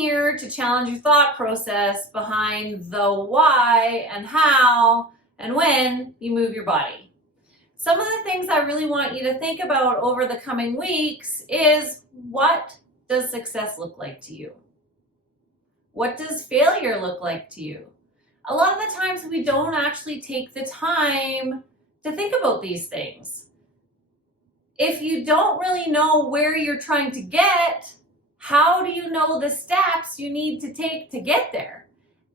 here to challenge your thought process behind the why and how and when you move your body. Some of the things I really want you to think about over the coming weeks is, what does success look like to you? What does failure look like to you? A lot of the times we don't actually take the time to think about these things. If you don't really know where you're trying to get, how do you know the steps you need to take to get there?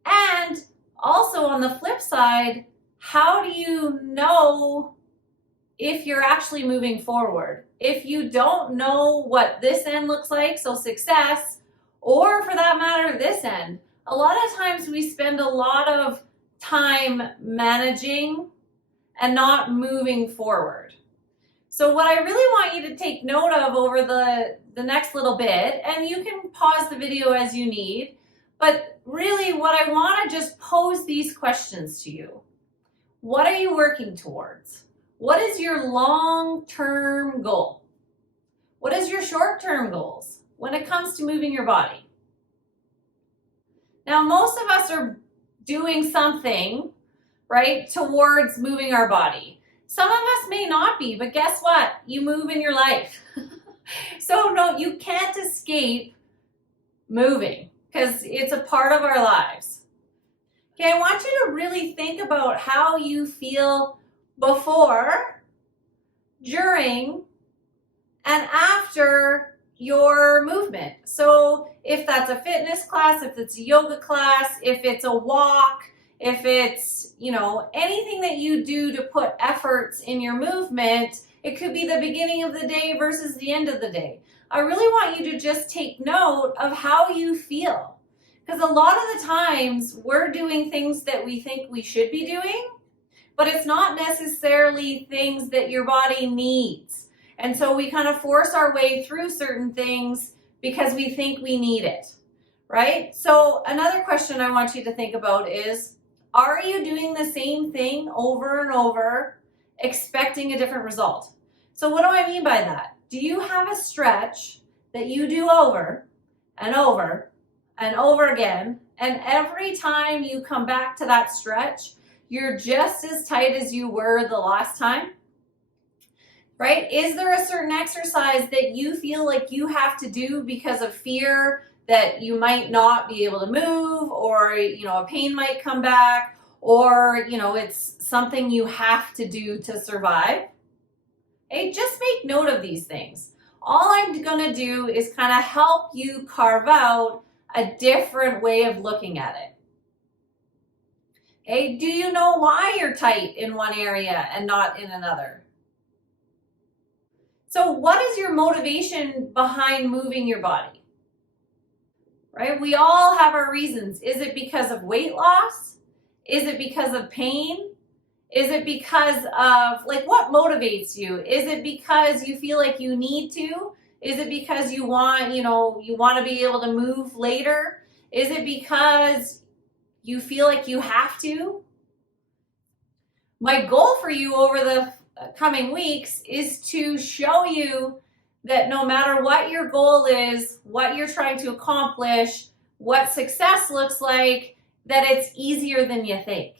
And also on the flip side, how do you know if you're actually moving forward? If you don't know what this end looks like, so success, or for that matter, this end, a lot of times we spend a lot of time managing and not moving forward. So what I really want you to take note of over the next little bit, and you can pause the video as you need, but really what I want to just pose these questions to you. What are you working towards? What is your long-term goal? What is your short-term goals when it comes to moving your body? Now, most of us are doing something, right, towards moving our body. Some of us may not be, but guess what? You move in your life. So no, you can't escape moving because it's a part of our lives. Okay, I want you to really think about how you feel before, during, and after your movement. So if that's a fitness class, if it's a yoga class, if it's a walk, if it's, anything that you do to put efforts in your movement, it could be the beginning of the day versus the end of the day. I really want you to just take note of how you feel. Because a lot of the times we're doing things that we think we should be doing, but it's not necessarily things that your body needs. And so we kind of force our way through certain things because we think we need it, right? So another question I want you to think about is, are you doing the same thing over and over, expecting a different result? So what do I mean by that? Do you have a stretch that you do over and over and over again, and every time you come back to that stretch, you're just as tight as you were the last time? Right? Is there a certain exercise that you feel like you have to do because of fear that you might not be able to move, or a pain might come back, or it's something you have to do to survive? Hey, just make note of these things. All I'm going to do is kind of help you carve out a different way of looking at it. Hey, do you know why you're tight in one area and not in another? So what is your motivation behind moving your body? Right? We all have our reasons. Is it because of weight loss? Is it because of pain? Is it because of, what motivates you? Is it because you feel like you need to? Is it because you want to be able to move later? Is it because you feel like you have to? My goal for you over the coming weeks is to show you that no matter what your goal is, what you're trying to accomplish, what success looks like, that it's easier than you think.